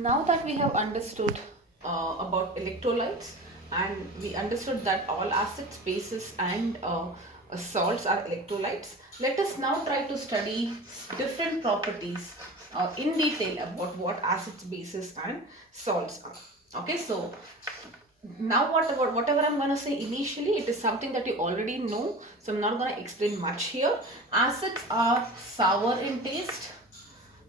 Now that we have understood about electrolytes, and we understood that all acids, bases and salts are electrolytes, let us now try to study different properties in detail about what acids, bases and salts are. Okay, so now whatever I'm going to say initially, it is something that you already know, so I'm not going to explain much here. Acids are sour in taste,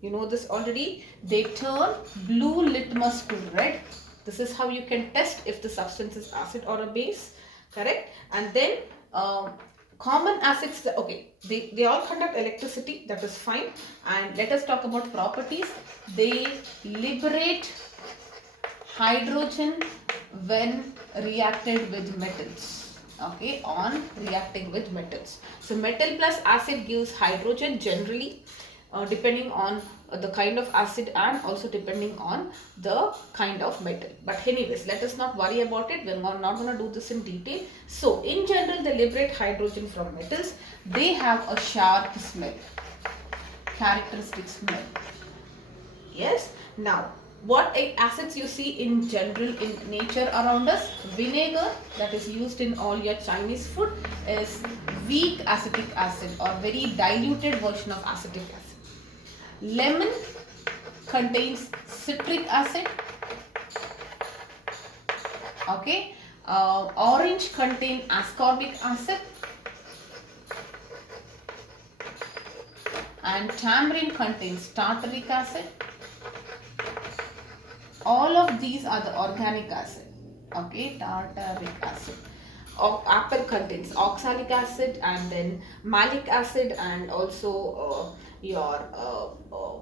you know this already. They turn blue litmus to red. This is how you can test if the substance is acid or a base, correct? And then common acids, okay, they all conduct electricity, that is fine. And let us talk about properties. They liberate hydrogen when reacted with metals, okay, on reacting with metals. So metal plus acid gives hydrogen generally, depending on the kind of acid and also depending on the kind of metal. But anyways, let us not worry about it. We're not going to do this in detail. So in general, they liberate hydrogen from metals. They have a sharp smell, characteristic smell. Yes. Now, what acids you see in general in nature around us? Vinegar, that is used in all your Chinese food, is weak acetic acid or very diluted version of acetic acid. Lemon contains citric acid. Okay. Orange contains ascorbic acid. And tamarind contains tartaric acid. All of these are the organic acid. Okay, tartaric acid. Apple contains oxalic acid and then malic acid, and also your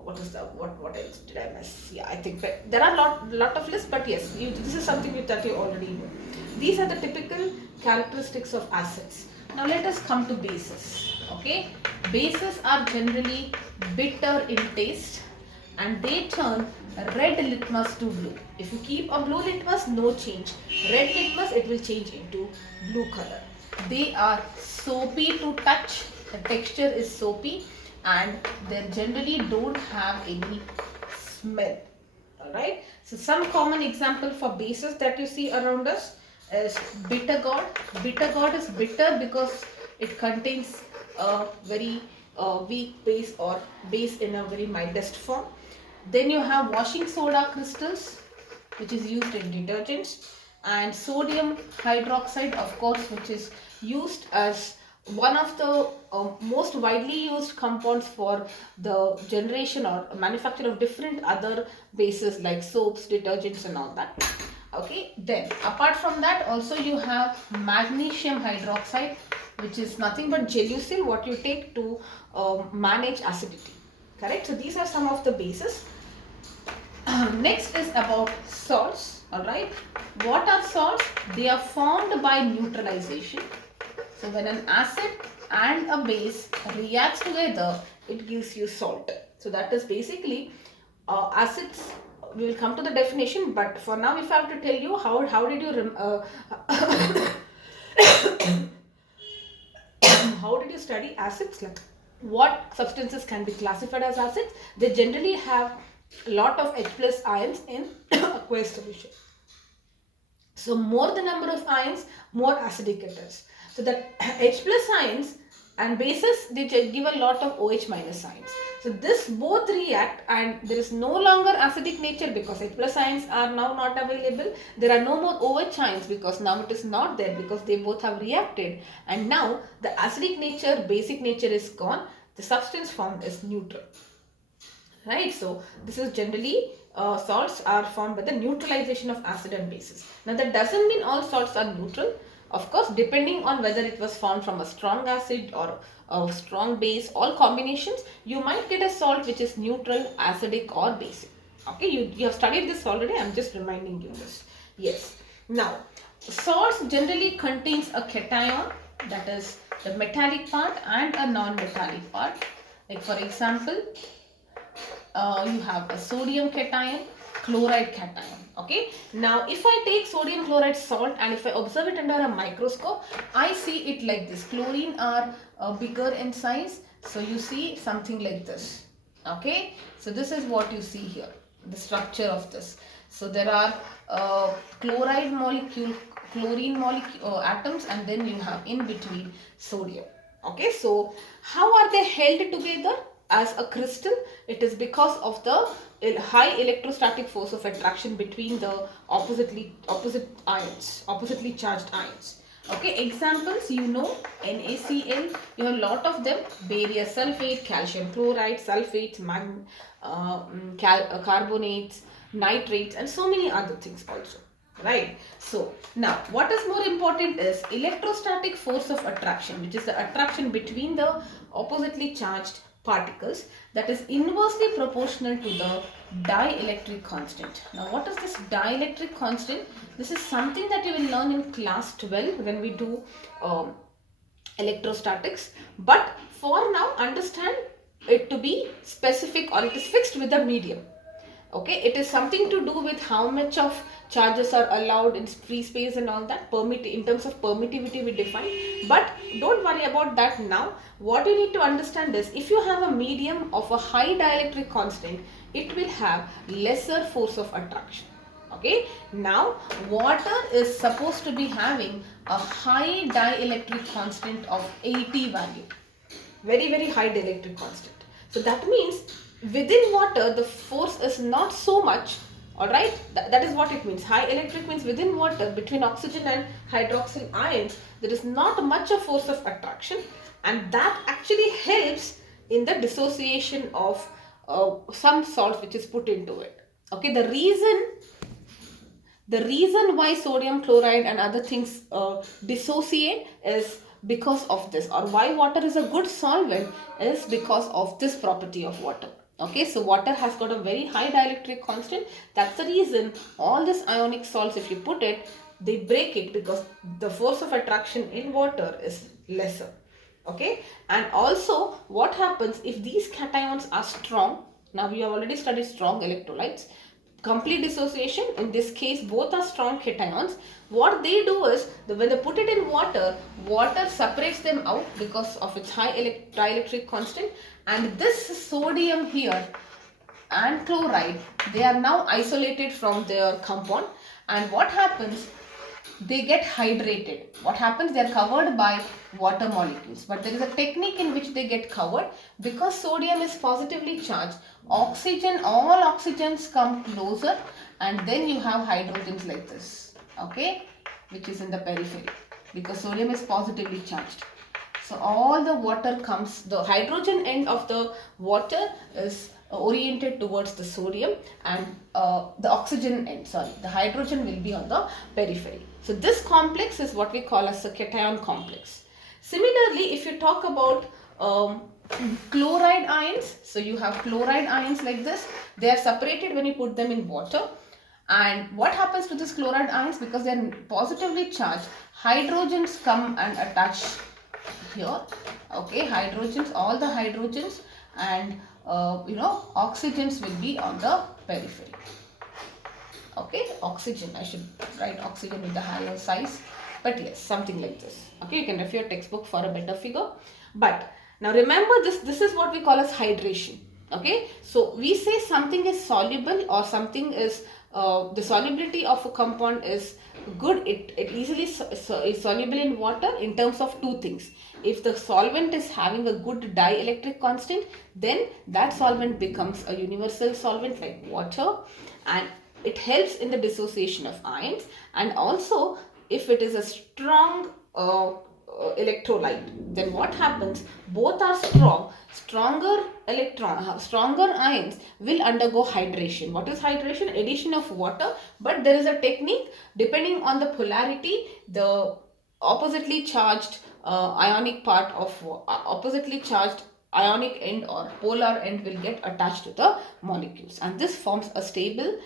what else did I miss? Yeah, I think there are lot of lists, but yes, this is something that you already know. These are the typical characteristics of acids. Now let us come to bases. Okay, bases are generally bitter in taste and they turn red litmus to blue. If you keep a blue litmus, no change. Red litmus, it will change into blue color. They are soapy to touch. The texture is soapy and they generally don't have any smell. Alright. So some common example for bases that you see around us is bitter gourd. Bitter gourd is bitter because it contains a very weak base or base in a very mildest form. Then you have washing soda crystals, which is used in detergents, and sodium hydroxide, of course, which is used as one of the most widely used compounds for the generation or manufacture of different other bases like soaps, detergents and all that. Okay, then apart from that also you have magnesium hydroxide, which is nothing but gelusil, what you take to manage acidity. Correct. So these are some of the bases. Next is about salts. Alright. What are salts? They are formed by neutralization. So when an acid and a base reacts together, it gives you salt. So that is basically acids. We will come to the definition, but for now if I have to tell you how did you how did you study acids, like what substances can be classified as acids? They generally have a lot of H plus ions in aqueous solution. So more the number of ions, more acidic it is. So that H plus ions and bases, they give a lot of OH minus ions. So this both react and there is no longer acidic nature because H plus ions are now not available. There are no more OH ions because now it is not there because they both have reacted. And now the acidic nature, basic nature is gone. The substance formed is neutral. Right, so this is generally salts are formed by the neutralization of acid and bases. Now that doesn't mean all salts are neutral. Of course, depending on whether it was formed from a strong acid or a strong base, all combinations, you might get a salt which is neutral, acidic or basic. Okay, you have studied this already. I'm just reminding you this. Yes. Now, salts generally contains a cation, that is the metallic part, and a non-metallic part. Like for example, you have a sodium cation, chloride cation. Okay, now if I take sodium chloride salt and if I observe it under a microscope, I see it like this. Chlorine are bigger in size, so you see something like this. Okay, so this is what you see here. the structure of this. So there are chloride molecule, chlorine molecule atoms, and then you have in between sodium. Okay, so how are they held together as a crystal? It is because of the high electrostatic force of attraction between the oppositely charged ions. Okay, examples, you know, NaCl, you have a lot of them: barium sulfate, calcium chloride, sulfates, carbonates, nitrates, and so many other things also. Right. So now what is more important is electrostatic force of attraction, which is the attraction between the oppositely charged particles, that is inversely proportional to the dielectric constant. Now what is this dielectric constant? This is something that you will learn in class 12 when we do electrostatics, but for now understand it to be specific, or it is fixed with the medium. Okay, it is something to do with how much of charges are allowed in free space and all that. In terms of permittivity we define, but don't worry about that now. What you need to understand is, if you have a medium of a high dielectric constant, it will have lesser force of attraction. Okay, now water is supposed to be having a high dielectric constant of 80 value, very high dielectric constant. So that means within water the force is not so much. All right, that is what it means. High electric means within water, between oxygen and hydroxyl ions, there is not much of force of attraction, and that actually helps in the dissociation of some salt which is put into it. Okay, the reason why sodium chloride and other things dissociate is because of this, or why water is a good solvent is because of this property of water. Okay, so water has got a very high dielectric constant. That's the reason all these ionic salts, if you put it, they break it, because the force of attraction in water is lesser. Okay, and also what happens if these cations are strong? Now we have already studied strong electrolytes. Complete dissociation, in this case both are strong cations. What they do is, when they put it in water, water separates them out because of its high dielectric constant, and this sodium here and chloride, they are now isolated from their compound, and what happens, they get hydrated. What happens, they are covered by water molecules, but there is a technique in which they get covered. Because sodium is positively charged, all oxygens come closer, and then you have hydrogens like this, okay, which is in the periphery, because sodium is positively charged. So all the water comes, the hydrogen end of the water is oriented towards the sodium, and the oxygen end, the hydrogen will be on the periphery. So this complex is what we call as a cation complex. Similarly, if you talk about chloride ions, so you have chloride ions like this, they are separated when you put them in water. And what happens to these chloride ions? Because they are positively charged, hydrogens come and attach here. Okay, hydrogens, all the hydrogens, and oxygens will be on the periphery. Okay, oxygen, I should write oxygen with the higher size, but yes, something like this. Okay, you can refer your textbook for a better figure. But now remember, this is what we call as hydration. Okay, so we say something is soluble, or something is the solubility of a compound is good. It easily is soluble in water in terms of two things. If the solvent is having a good dielectric constant, then that solvent becomes a universal solvent like water, and it helps in the dissociation of ions. And also, if it is a strong electrolyte, then what happens, both are strong, stronger ions will undergo hydration. What is hydration? Addition of water, but there is a technique. Depending on the polarity, the oppositely charged ionic part of oppositely charged ionic end or polar end will get attached to the molecules, and this forms a stable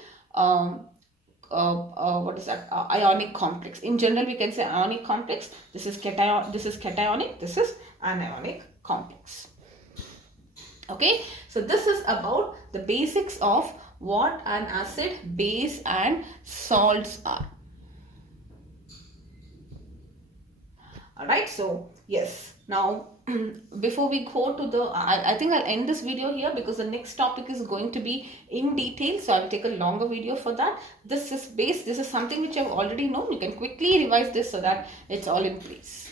what is that, ionic complex. In general we can say ionic complex. This is cationic, this is anionic complex. Okay, so this is about the basics of what an acid, base and salts are. Alright, so yes, now before we go to the, I think I'll end this video here because the next topic is going to be in detail. So I'll take a longer video for that. This is something which I've already known. You can quickly revise this so that it's all in place.